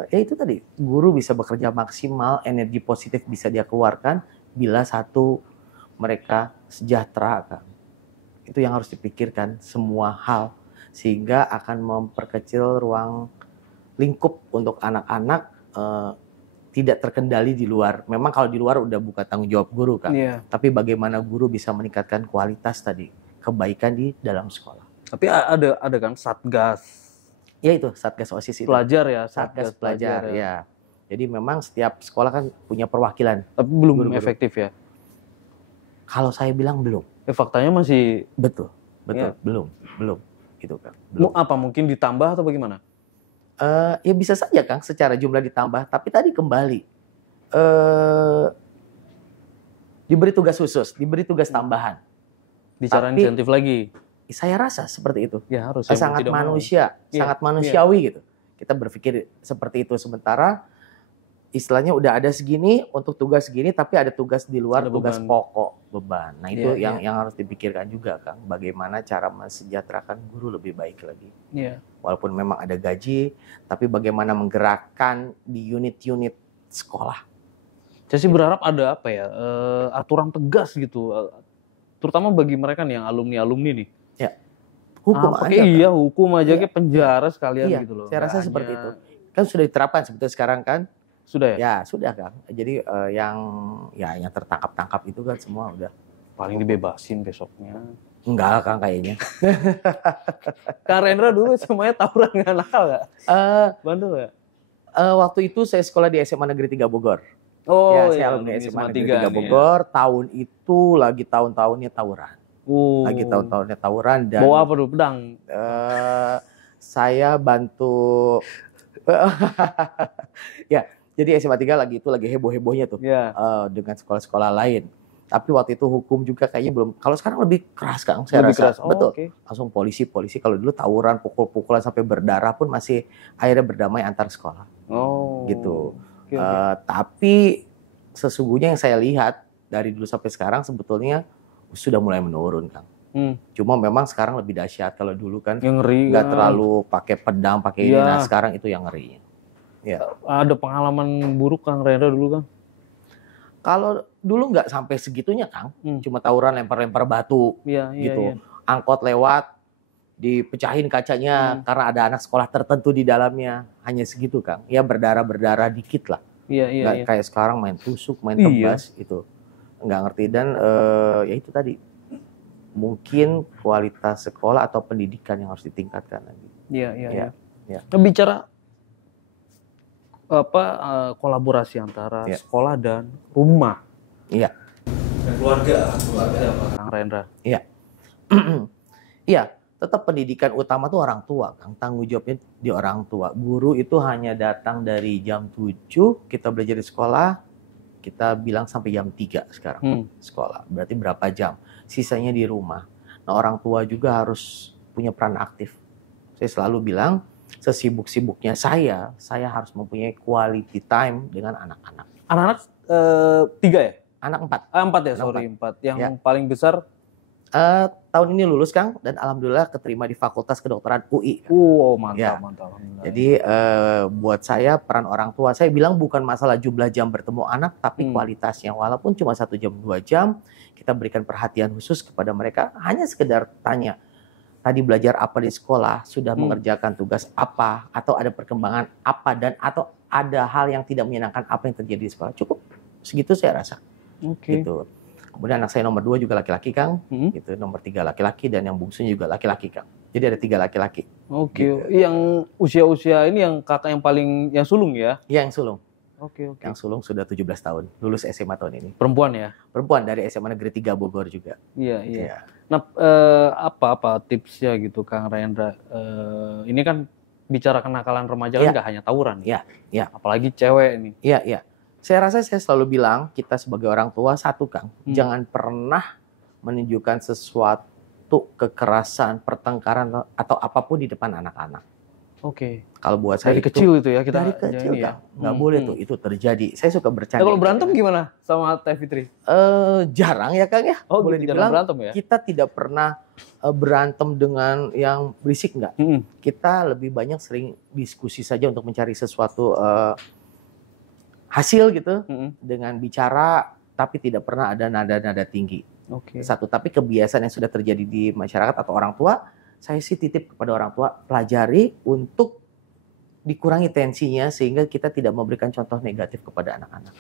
ya itu tadi guru bisa bekerja maksimal, energi positif bisa dia keluarkan bila mereka sejahtera, kan. Itu yang harus dipikirkan semua hal sehingga akan memperkecil ruang lingkup untuk anak-anak tidak terkendali di luar. Memang kalau di luar udah bukan tanggung jawab guru, kan. Tapi bagaimana guru bisa meningkatkan kualitas tadi, kebaikan di dalam sekolah. Tapi ada kan Satgas. Ya itu, Satgas OSIS itu. Pelajar ya, Satgas pelajar ya. Jadi memang setiap sekolah kan punya perwakilan. Tapi belum guru-guru. Efektif ya? Kalau saya bilang belum. Faktanya masih betul, belum gitu, kan. Belum. Apa mungkin ditambah atau bagaimana? Ya bisa saja, Kang, secara jumlah ditambah. Tapi tadi kembali diberi tugas khusus, diberi tugas tambahan. Bicara insentif lagi. Saya rasa seperti itu. Ya harus. Sangat manusiawi gitu. Kita berpikir seperti itu, sementara istilahnya udah ada segini untuk tugas segini, tapi ada tugas di luar tugas pokok, beban. Nah itu yang harus dipikirkan juga, Kang. Bagaimana cara mensejahterakan guru lebih baik lagi. Walaupun memang ada gaji, tapi bagaimana menggerakkan di unit-unit sekolah. Saya sih berharap ada aturan tegas gitu, terutama bagi mereka nih yang alumni nih. Hukum aja. Hukum aja kayak penjara sekalian gitu loh. Saya rasa seperti itu. Kan sudah diterapkan sebetulnya sekarang, kan. Sudah ya? Ya, sudah, Kang. Jadi yang tertangkap-tangkap itu kan semua udah paling dibebasin besoknya. Enggak, Kang, kayaknya. Kang Rendra dulu semuanya tawuran nggak nakal nggak? Bandel nggak? Waktu itu saya sekolah di SMA Negeri 3 Bogor. Saya alumni SMA Negeri 3 Bogor. Tahun itu lagi tahun-tahunnya tawuran. Dan bawa apa dulu, pedang? Saya bantu jadi SMA 3 lagi heboh-hebohnya tuh dengan sekolah-sekolah lain. Tapi waktu itu hukum juga kayaknya belum. Kalau sekarang lebih keras, Kang. Saya rasa. Betul. Langsung polisi. Kalau dulu tawuran, pukul-pukulan sampai berdarah pun masih akhirnya berdamai antar sekolah. Gitu. Tapi sesungguhnya yang saya lihat dari dulu sampai sekarang sebetulnya sudah mulai menurun, Kang. Cuma memang sekarang lebih dahsyat. Kalau dulu kan nggak terlalu pakai pedang, pakai ini. Nah sekarang itu yang ngeri. Ada pengalaman buruk, Kang Rendra dulu, Kang? Kalau dulu nggak sampai segitunya, Kang. Cuma tawuran, lempar-lempar batu, gitu. Angkot lewat, dipecahin kacanya karena ada anak sekolah tertentu di dalamnya. Hanya segitu, Kang. Ya berdarah dikit lah. Nggak kayak sekarang main tusuk, main tebas, itu. Nggak ngerti. Dan ya itu tadi. Mungkin kualitas sekolah atau pendidikan yang harus ditingkatkan lagi. Iya. Bicara kolaborasi antara sekolah dan rumah. Iya. Dan keluarga apa Kang Rendra? Iya. Iya, tetap pendidikan utama tuh orang tua, Kang. Tanggung jawabnya di orang tua. Guru itu hanya datang dari jam 7, kita belajar di sekolah, kita bilang sampai jam 3 sekarang sekolah. Berarti berapa jam? Sisanya di rumah. Nah, orang tua juga harus punya peran aktif. Saya selalu bilang, sesibuk-sibuknya saya harus mempunyai quality time dengan anak-anak. Anak-anak 3 ya? Anak 4. 4 ya, sorry 4. Yang paling besar? Tahun ini lulus, Kang, dan alhamdulillah keterima di Fakultas Kedokteran UI. Mantap, mantap. Jadi buat saya peran orang tua, saya bilang bukan masalah jumlah jam bertemu anak, tapi kualitasnya. Walaupun cuma 1 jam, 2 jam, kita berikan perhatian khusus kepada mereka. Hanya sekedar tanya, tadi belajar apa di sekolah, sudah mengerjakan tugas apa, atau ada perkembangan apa, dan atau ada hal yang tidak menyenangkan apa yang terjadi di sekolah. Cukup segitu saya rasa. Gitu. Kemudian anak saya nomor 2 juga laki-laki, Kang. Gitu. Nomor 3 laki-laki, dan yang bungsunya juga laki-laki, Kang. Jadi ada 3 laki-laki. Gitu. Yang usia-usia ini yang kakak yang paling, yang sulung ya? Iya, yang sulung. Yang sulung sudah 17 tahun. Lulus SMA tahun ini. Perempuan ya? Perempuan dari SMA Negeri 3 Bogor juga. Iya. Nah, apa tipsnya gitu, Kang Rendra? Ini kan bicara kenakalan remaja kan nggak hanya tawuran. Iya. Apalagi cewek ini. Iya. Saya rasa saya selalu bilang, kita sebagai orang tua, satu, Kang, jangan pernah menunjukkan sesuatu kekerasan, pertengkaran, atau apapun di depan anak-anak. Kalau buat saya dari kecil itu ya, kita dari kecil, Kang. Nggak boleh tuh itu terjadi. Saya suka bercanda. Kalau berantem gimana sama Teh Fitri? Jarang ya, Kang ya. Boleh dibilang berantem ya? Kita tidak pernah berantem dengan yang berisik, nggak. Kita lebih banyak sering diskusi saja untuk mencari sesuatu hasil gitu, dengan bicara, tapi tidak pernah ada nada-nada tinggi. Satu, tapi kebiasaan yang sudah terjadi di masyarakat atau orang tua, saya sih titip kepada orang tua, pelajari untuk dikurangi tensinya sehingga kita tidak memberikan contoh negatif kepada anak-anak.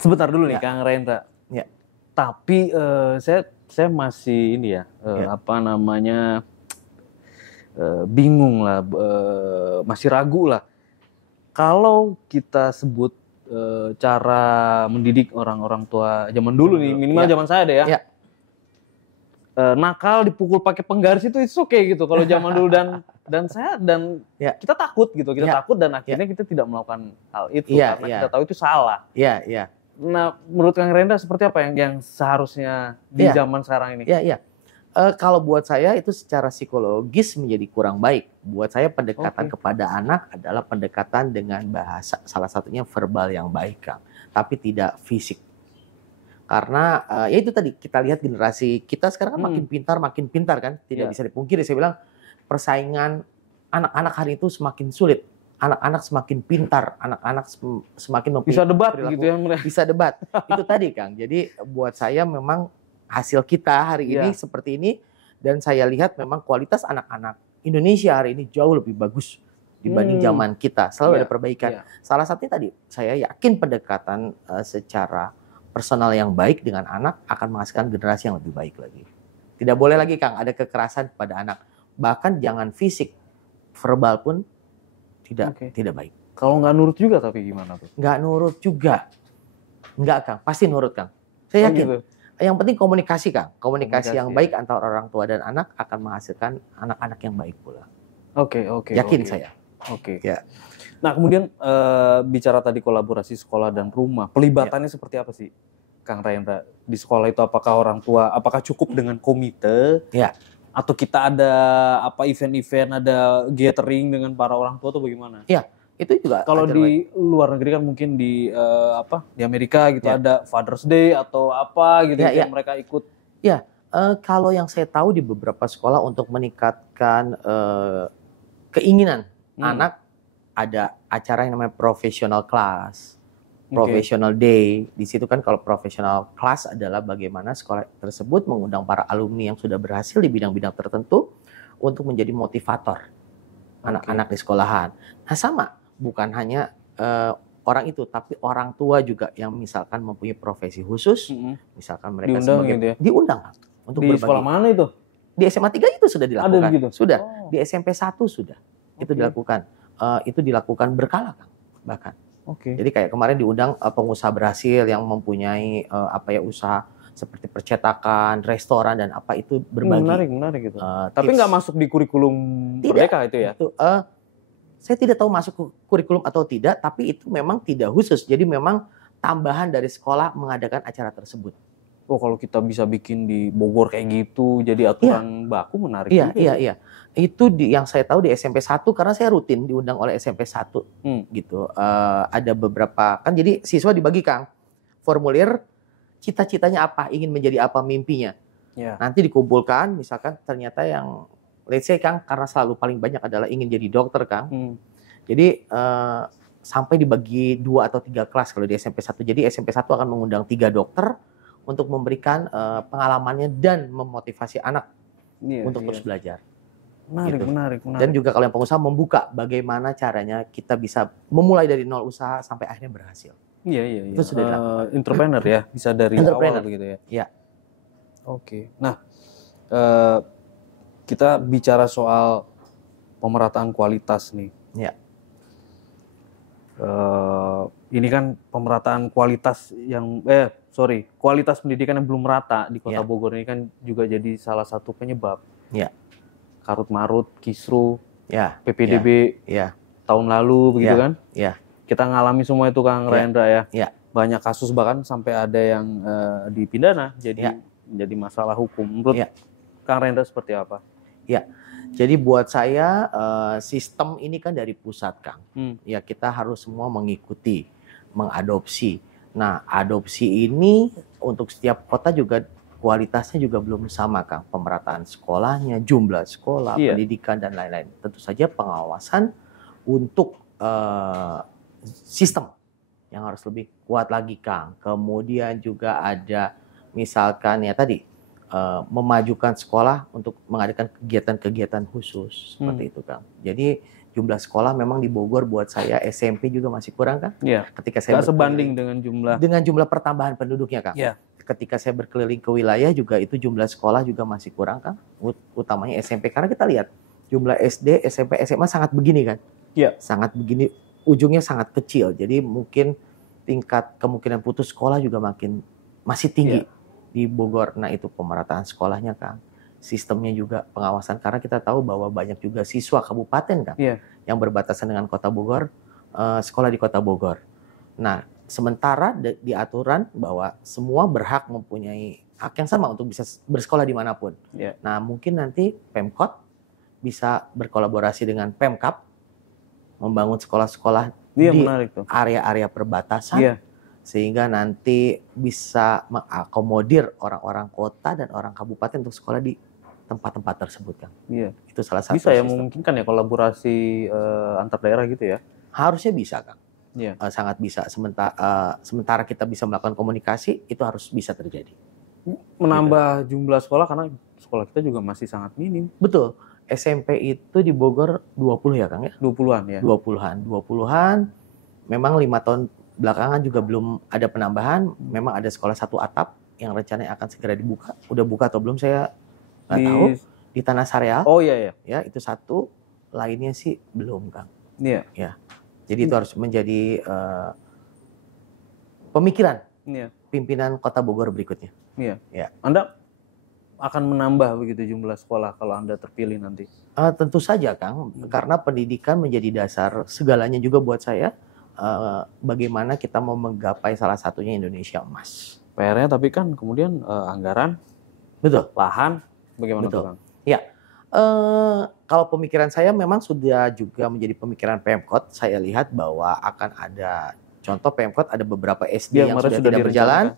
Sebentar dulu nih, Kang Rendra. Ya. Tapi saya masih ini ya, bingung lah, masih ragu lah. Kalau kita sebut cara mendidik orang-orang tua zaman dulu nih, minimal zaman saya deh ya. Nakal dipukul pakai penggaris itu oke gitu kalau zaman dulu, dan kita takut gitu, takut, dan akhirnya kita tidak melakukan hal itu karena kita tahu itu salah. Nah, menurut Kang Rendra seperti apa yang seharusnya di zaman sekarang ini? Kalau buat saya itu secara psikologis menjadi kurang baik. Buat saya pendekatan kepada anak adalah pendekatan dengan bahasa, salah satunya verbal yang baik, Kang, tapi tidak fisik. Karena ya itu tadi, kita lihat generasi kita sekarang kan makin pintar kan, tidak bisa dipungkiri. Saya bilang persaingan anak-anak hari itu semakin sulit. Anak-anak semakin pintar, anak-anak semakin bisa debat gitu ya. Bisa debat. Itu tadi, Kang. Jadi buat saya memang hasil kita hari ini seperti ini, dan saya lihat memang kualitas anak-anak Indonesia hari ini jauh lebih bagus dibanding zaman kita. Selalu ada perbaikan. Salah satunya tadi, saya yakin pendekatan secara personal yang baik dengan anak akan menghasilkan generasi yang lebih baik lagi. Tidak boleh lagi, Kang, ada kekerasan pada anak. Bahkan jangan fisik, verbal pun tidak baik. Kalau nggak nurut juga tapi gimana tuh? Nggak nurut juga. Nggak, Kang. Pasti nurut, Kang. Saya yakin. Gitu. Yang penting komunikasi, Kang. Komunikasi yang baik antara orang tua dan anak akan menghasilkan anak-anak yang baik pula. Yakin saya. Ya. Nah, kemudian bicara tadi kolaborasi sekolah dan rumah, pelibatannya seperti apa sih, Kang Rendra? Di sekolah itu apakah orang tua, apakah cukup dengan komite? Atau kita ada event-event, ada gathering dengan para orang tua atau bagaimana? Itu juga. Kalau di luar negeri kan mungkin di Amerika gitu ada Father's Day atau apa gitu yang mereka ikut. Kalau yang saya tahu di beberapa sekolah untuk meningkatkan keinginan anak, ada acara yang namanya professional class, professional day. Di situ kan kalau professional class adalah bagaimana sekolah tersebut mengundang para alumni yang sudah berhasil di bidang-bidang tertentu untuk menjadi motivator anak-anak di sekolahan. Nah, sama. Bukan hanya orang itu, tapi orang tua juga yang misalkan mempunyai profesi khusus, misalkan mereka diundang untuk berbagi. Di sekolah mana itu? Di SMA 3 itu sudah dilakukan. Ada gitu? Sudah. Di SMP 1 sudah. Itu dilakukan. Itu dilakukan berkala, Kang, bahkan. Oke. Jadi kayak kemarin diundang pengusaha berhasil yang mempunyai usaha seperti percetakan, restoran dan apa itu berbagi. Menarik gitu. Tapi nggak masuk di kurikulum Merdeka itu ya? Saya tidak tahu masuk ke kurikulum atau tidak, tapi itu memang tidak khusus. Jadi memang tambahan dari sekolah mengadakan acara tersebut. Oh, kalau kita bisa bikin di Bogor kayak gitu, jadi aturan baku menarik juga. Iya. Itu yang saya tahu di SMP 1 karena saya rutin diundang oleh SMP 1 gitu. Ada beberapa kan jadi siswa dibagikan formulir cita-citanya apa, ingin menjadi apa, mimpinya. Ya. Nanti dikumpulkan, misalkan ternyata yang let's say Kang, karena selalu paling banyak adalah ingin jadi dokter Kang. Jadi sampai dibagi 2 atau 3 kelas kalau di SMP 1. Jadi SMP 1 akan mengundang 3 dokter untuk memberikan pengalamannya dan memotivasi anak untuk terus belajar. Menarik. Dan juga kalau yang pengusaha membuka bagaimana caranya kita bisa memulai dari nol usaha sampai akhirnya berhasil. Iya. Itu sudah dilakukan. Entrepreneur ya, bisa dari awal begitu ya. Iya. Oke. Nah, kita bicara soal pemerataan kualitas nih. Iya. Ini kan pemerataan kualitas kualitas pendidikan yang belum merata di Kota Bogor ini kan juga jadi salah satu penyebab. Iya. Karut marut, kisru, PPDB tahun lalu begitu kan? Iya. Kita ngalami semua itu Kang Rendra ya. Iya. Banyak kasus bahkan sampai ada yang dipidana jadi masalah hukum. Menurut Kang Rendra seperti apa? Ya. Jadi buat saya sistem ini kan dari pusat Kang. Ya kita harus semua mengikuti, mengadopsi. Nah adopsi ini untuk setiap kota juga kualitasnya juga belum sama Kang. Pemerataan sekolahnya, jumlah sekolah, pendidikan dan lain-lain. Tentu saja pengawasan untuk sistem yang harus lebih kuat lagi Kang. Kemudian juga ada misalkan ya tadi memajukan sekolah untuk mengadakan kegiatan-kegiatan khusus seperti itu Kang. Jadi jumlah sekolah memang di Bogor buat saya SMP juga masih kurang Kang. Iya. Ketika saya sebanding dengan jumlah pertambahan penduduknya Kang. Iya. Ketika saya berkeliling ke wilayah juga itu jumlah sekolah juga masih kurang Kang. Utamanya SMP karena kita lihat jumlah SD, SMP, SMA sangat begini kan. Iya. Sangat begini, ujungnya sangat kecil. Jadi mungkin tingkat kemungkinan putus sekolah juga masih tinggi. Di Bogor. Nah itu pemerataan sekolahnya Kang. Sistemnya juga pengawasan karena kita tahu bahwa banyak juga siswa kabupaten Kang yang berbatasan dengan Kota Bogor, sekolah di Kota Bogor. Nah sementara di aturan bahwa semua berhak mempunyai hak yang sama untuk bisa bersekolah dimanapun. Nah mungkin nanti Pemkot bisa berkolaborasi dengan Pemkab membangun sekolah-sekolah di area-area perbatasan. Sehingga nanti bisa mengakomodir orang-orang kota dan orang kabupaten untuk sekolah di tempat-tempat tersebut Kang. Iya. Itu salah satu bisa ya memungkinkan ya kolaborasi antar daerah gitu ya? Harusnya bisa Kang. Iya. Sangat bisa. Sementara kita bisa melakukan komunikasi itu harus bisa terjadi. Menambah jumlah sekolah karena sekolah kita juga masih sangat minim. Betul. SMP itu di Bogor 20 ya Kang ya? 20-an ya. 20-an. Memang 5 tahun belakangan juga belum ada penambahan. Memang ada sekolah 1 atap yang rencananya akan segera dibuka. Udah buka atau belum saya nggak tahu. Di Tanah Sareal. Oh iya. Ya itu 1. Lainnya sih belum Kang. Iya. Ya. Jadi itu harus menjadi pemikiran pimpinan Kota Bogor berikutnya. Iya. Anda akan menambah begitu jumlah sekolah kalau Anda terpilih nanti? Tentu saja Kang. Karena pendidikan menjadi dasar segalanya juga buat saya. Bagaimana kita mau menggapai salah satunya Indonesia Emas. PR-nya tapi kan kemudian anggaran, lahan, bagaimana tuh Kang? Ya, kalau pemikiran saya memang sudah juga menjadi pemikiran Pemkot. Saya lihat bahwa akan ada contoh Pemkot ada beberapa SD yang sudah tidak berjalan,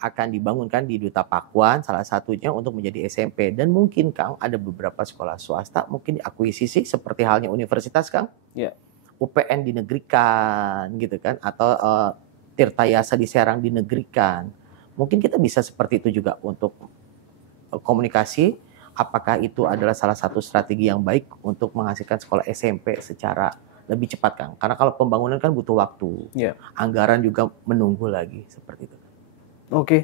akan dibangunkan di Duta Pakuan salah satunya untuk menjadi SMP dan mungkin Kang ada beberapa sekolah swasta mungkin diakuisisi seperti halnya universitas Kang. Iya. UPN dinegrikan gitu kan atau Tirtayasa di Serang dinegrikan. Mungkin kita bisa seperti itu juga untuk komunikasi apakah itu adalah salah satu strategi yang baik untuk menghasilkan sekolah SMP secara lebih cepat Kang. Karena kalau pembangunan kan butuh waktu. Anggaran juga menunggu lagi seperti itu. Oke.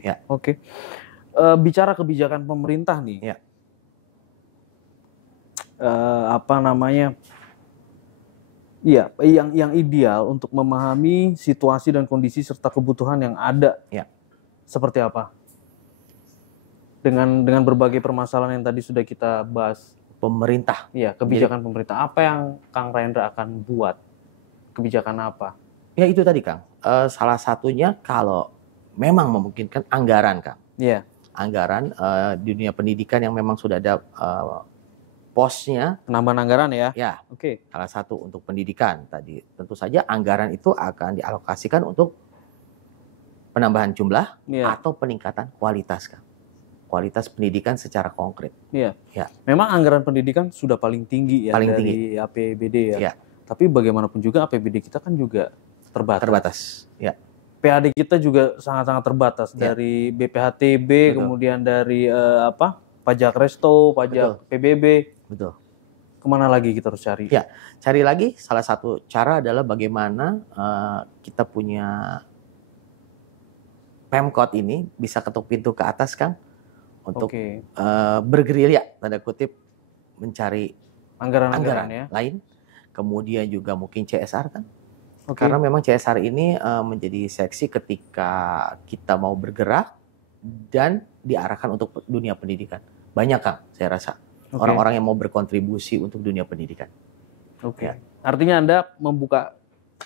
Bicara kebijakan pemerintah nih. Iya, yang ideal untuk memahami situasi dan kondisi serta kebutuhan yang ada. Ya. Seperti apa? Dengan berbagai permasalahan yang tadi sudah kita bahas. Pemerintah. Iya, kebijakan pemerintah. Apa yang Kang Rendra akan buat? Kebijakan apa? Ya itu tadi Kang. Salah satunya kalau memang memungkinkan anggaran Kang. Iya. Anggaran dunia pendidikan yang memang sudah ada posnya. Penambahan anggaran ya? Ya. Oke. Salah satu untuk pendidikan tadi. Tentu saja anggaran itu akan dialokasikan untuk penambahan jumlah atau peningkatan kualitas Kang. Kualitas pendidikan secara konkret. Iya. Ya. Memang anggaran pendidikan sudah paling tinggi ya paling dari tinggi. APBD ya. Ya. Tapi bagaimanapun juga APBD kita kan juga terbatas. Ya. PAD kita juga sangat-sangat terbatas dari BPHTB, kemudian dari pajak resto, pajak PBB. Betul. Kemana lagi kita harus cari? Ya, cari lagi. Salah satu cara adalah bagaimana kita punya Pemkot ini bisa ketuk pintu ke atas Kang untuk bergerilya tanda kutip mencari anggaran ya. Lain. Kemudian juga mungkin CSR kan. Karena memang CSR ini menjadi seksi ketika kita mau bergerak dan diarahkan untuk dunia pendidikan. Banyak Kang, saya rasa. Orang-orang yang mau berkontribusi untuk dunia pendidikan. Ya. Artinya Anda membuka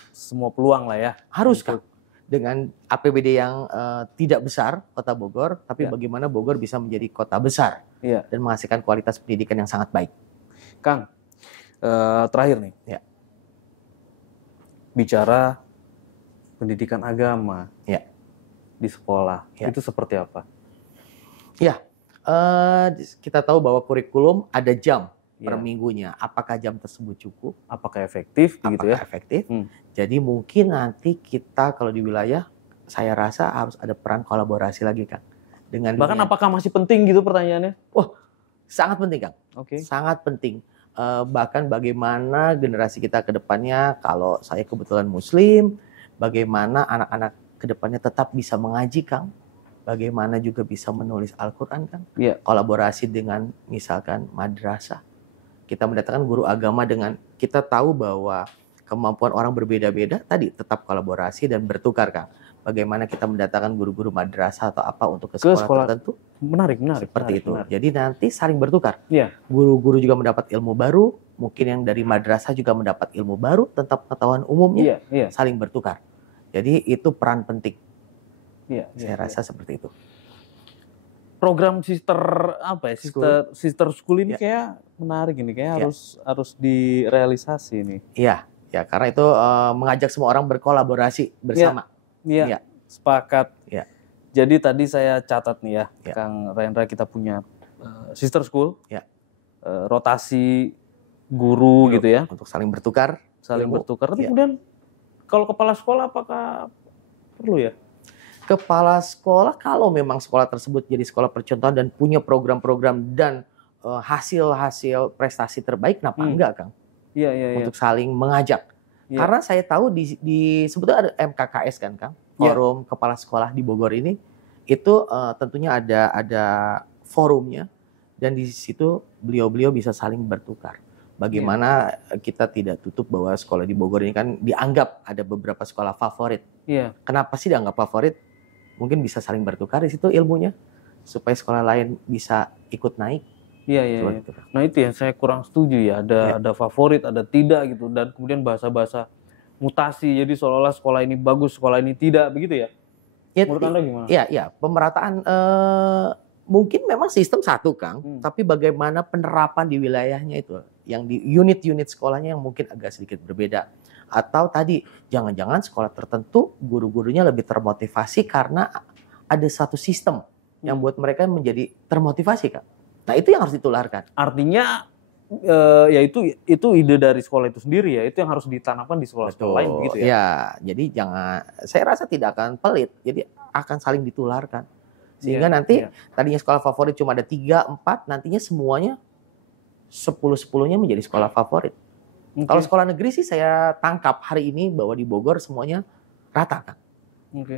semua peluang lah ya. Harus Kang. Dengan APBD yang tidak besar, Kota Bogor, tapi bagaimana Bogor bisa menjadi kota besar dan menghasilkan kualitas pendidikan yang sangat baik. Kang, terakhir nih. Ya. Bicara pendidikan agama di sekolah, itu seperti apa? Ya, kita tahu bahwa kurikulum ada jam per minggunya. Apakah jam tersebut cukup? Apakah efektif? Apakah efektif? Jadi mungkin nanti kita kalau di wilayah, saya rasa harus ada peran kolaborasi lagi Kang. Bahkan apakah masih penting gitu pertanyaannya? Wah, sangat penting Kang. Sangat penting. Bahkan bagaimana generasi kita ke depannya, kalau saya kebetulan Muslim, bagaimana anak-anak ke depannya tetap bisa mengaji Kang, bagaimana juga bisa menulis Al-Quran Kang, kolaborasi dengan misalkan madrasah, kita mendatangkan guru agama dengan kita tahu bahwa kemampuan orang berbeda-beda, tadi tetap kolaborasi dan bertukar Kang. Bagaimana kita mendatangkan guru-guru madrasah atau apa untuk ke sekolah tertentu. Menarik. Seperti itu. Jadi nanti saling bertukar. Guru-guru juga mendapat ilmu baru, mungkin yang dari madrasah juga mendapat ilmu baru tentang pengetahuan umumnya, saling bertukar. Jadi itu peran penting. Saya rasa seperti itu. Program sister school ini kayak menarik ini, kayak harus direalisasi ini. Iya, karena itu mengajak semua orang berkolaborasi bersama. Iya, sepakat. Jadi tadi saya catat nih Kang Rendra, kita punya sister school, rotasi guru gitu ya, untuk saling bertukar. Tapi kemudian kalau kepala sekolah apakah perlu ya? Kepala sekolah kalau memang sekolah tersebut jadi sekolah percontohan dan punya program-program dan hasil-hasil prestasi terbaik, kenapa enggak Kang? Untuk saling mengajak. Karena saya tahu di sebetulnya ada MKKS kan Kang, forum kepala sekolah di Bogor ini, itu tentunya ada forumnya dan di situ beliau-beliau bisa saling bertukar. Bagaimana kita tidak tutup bahwa sekolah di Bogor ini kan dianggap ada beberapa sekolah favorit. Kenapa sih dianggap favorit? Mungkin bisa saling bertukar di situ ilmunya supaya sekolah lain bisa ikut naik. Nah itu yang saya kurang setuju ya. Ada favorit, ada tidak gitu, dan kemudian bahasa-bahasa mutasi. Jadi seolah-olah sekolah ini bagus, sekolah ini tidak, begitu ya? Menurut Anda gimana? Iya. Pemerataan mungkin memang sistem satu Kang, tapi bagaimana penerapan di wilayahnya itu, yang di unit-unit sekolahnya yang mungkin agak sedikit berbeda. Atau tadi jangan-jangan sekolah tertentu guru-gurunya lebih termotivasi karena ada satu sistem yang buat mereka menjadi termotivasi Kang. Nah itu yang harus ditularkan. Artinya ya itu ide dari sekolah itu sendiri ya, itu yang harus ditanamkan di sekolah-sekolah lain begitu ya. Ya, jadi saya rasa tidak akan pelit, jadi akan saling ditularkan. Sehingga nanti tadinya sekolah favorit cuma ada 3, 4, nantinya semuanya 10-10-nya menjadi sekolah favorit. Kalau sekolah negeri sih saya tangkap hari ini bahwa di Bogor semuanya rata Kang.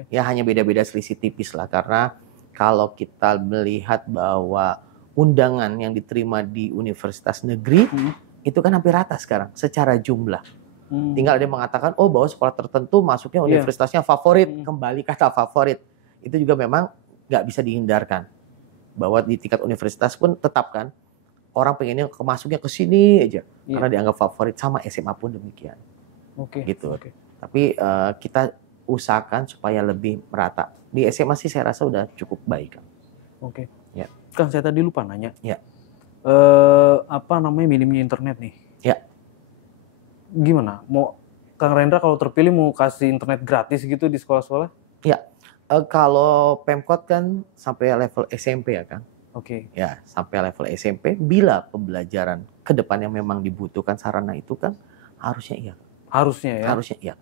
Ya hanya beda-beda selisih tipis lah, karena kalau kita melihat bahwa undangan yang diterima di universitas negeri itu kan hampir rata sekarang secara jumlah. Tinggal dia mengatakan, oh bahwa sekolah tertentu masuknya universitasnya favorit, kembali kata favorit. Itu juga memang nggak bisa dihindarkan. Bahwa di tingkat universitas pun tetap kan, orang pengennya masuknya ke sini aja, karena dianggap favorit, sama SMA pun demikian. Gitu. Tapi kita usahakan supaya lebih merata. Di SMA sih saya rasa udah cukup baik, Kang. Ya. Kang, saya tadi lupa nanya. Ya. Apa namanya minimnya internet nih? Ya. Gimana? Mau Kang Rendra kalau terpilih mau kasih internet gratis gitu di sekolah-sekolah? Ya. Kalau Pemkot kan sampai level SMP ya, Kang. Ya, sampai level SMP. Bila pembelajaran ke depannya memang dibutuhkan sarana itu kan harusnya iya. Harusnya ya? Harusnya iya.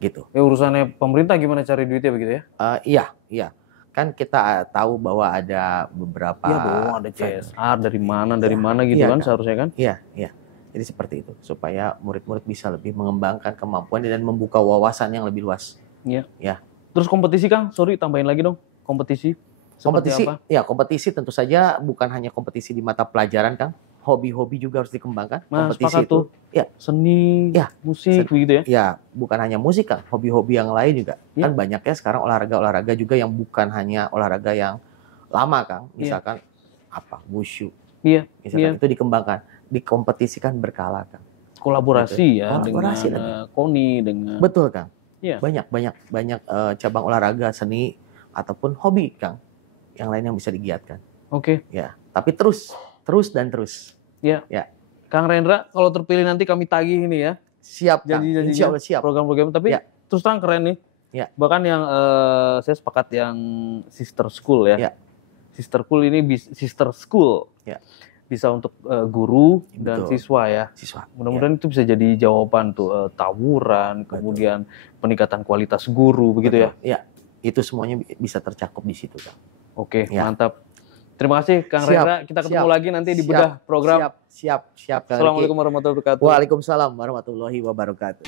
Gitu. Ya urusannya pemerintah gimana cari duitnya begitu ya? Iya. Kan kita tahu bahwa ada beberapa... Iya dong, ada CSR dari mana gitu kan seharusnya kan? Iya. Jadi seperti itu, supaya murid-murid bisa lebih mengembangkan kemampuan dan membuka wawasan yang lebih luas. Iya. Terus kompetisi, Kang? Sorry, tambahin lagi dong. Kompetisi? Kompetisi tentu saja bukan hanya kompetisi di mata pelajaran, Kang. Hobi-hobi juga harus dikembangkan. Kompetisi itu, seni, musik, begitu ya? Ya, bukan hanya musik, Kang. Hobi-hobi yang lain juga. Kan banyak ya sekarang olahraga-olahraga juga yang bukan hanya olahraga yang lama, Kang. Misalkan wushu. Misalkan itu dikembangkan, dikompetisikan berkala, Kang. Kolaborasi ya dengan KONI, dengan... Betul, Kang. Banyak cabang olahraga, seni ataupun hobi, Kang, yang lain yang bisa digiatkan. Ya, tapi terus. Ya. Kang Rendra, kalau terpilih nanti kami tagih ini ya. Siap, Kang. Insya Allah siap. Program-program, tapi terus terang keren nih. Bahkan yang saya sepakat yang sister school ya. Sister school. Bisa untuk guru dan siswa ya. Mudah-mudahan itu bisa jadi jawaban tuh tawuran, kemudian peningkatan kualitas guru begitu ya. Iya, itu semuanya bisa tercakup di situ, Kang. Mantap. Terima kasih Kang Rendra. Kita ketemu lagi nanti di bedah program. Siap. Assalamualaikum warahmatullahi wabarakatuh. Waalaikumsalam warahmatullahi wabarakatuh.